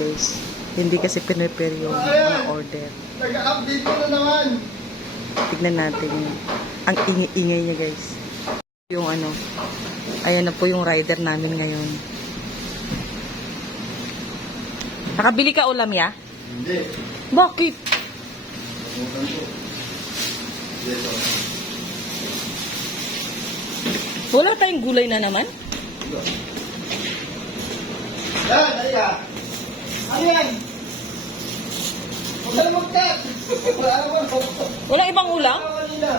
guys. Hindi kasi pinrepare yung mga order. Nag-update ko na naman. Tignan natin. Ang ingay niya guys. Yung ano. Ayan na po yung rider namin ngayon. Nakabili ka ulam ya? Hindi. Bakit? Bukan ko. Dito. Wala tayong gulay na naman? Yan, dali ka. Ano yan? Huwag ka na mag-tap. Wala naman. Wala ibang ulam? Kanina.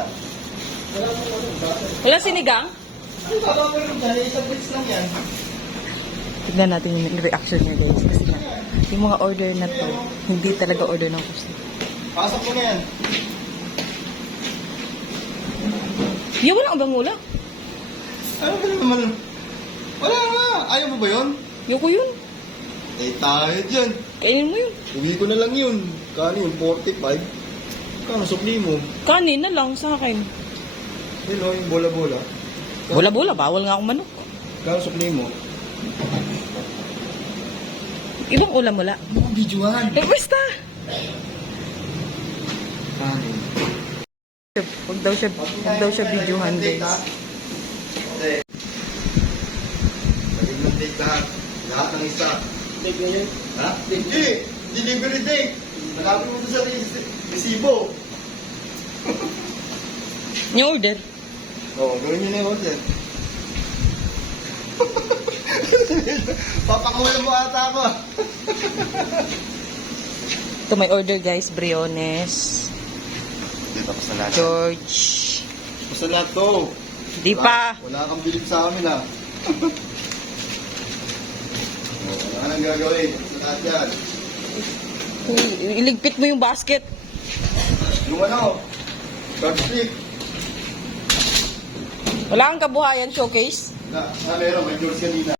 Wala mo ulam. Wala sinigang? Ano babawin mo dyan? Isang bits lang yan. Tignan natin yung reaction niya guys. Kasi nga, yung mga order na to, hindi talaga order ng customer. Pasok mo na yan. Yung walang ibang ulam. Ano ba naman? Wala nga. Ayaw mo ba yun? Yung ko yun. Eh, tayo dyan. Kainin mo yun. Uwi ko na lang yun. Kano yung 45? Kano, sukli mo? Kanin na lang sa akin. Yun o, yung bola-bola. Bola-bola, bawal nga akong manok. Kano, sukli mo? Ibang ulam wala. Ano ang videohan? Eh, basta. Kanin. Huwag daw siya videohan guys. Okay. Pagin ng date lahat. Lahat ng isa. Date ngayon? Ha? Hindi. Delivery date. Nagapin mo doon sa resibo. Yung order. Oo, gawin nyo na yung order. Papakulan mo ata ako. Ito may order guys. Briones. Dito ako sa lahat. George. Basta lahat to. Di pa. Wala kang bilib sa amin ha. Wala ka nang gagawin. Sa lahat yan. Iligpit mo yung basket. Yung ano, card slip. Wala kang kabuhayan showcase. Meron, may George kanina.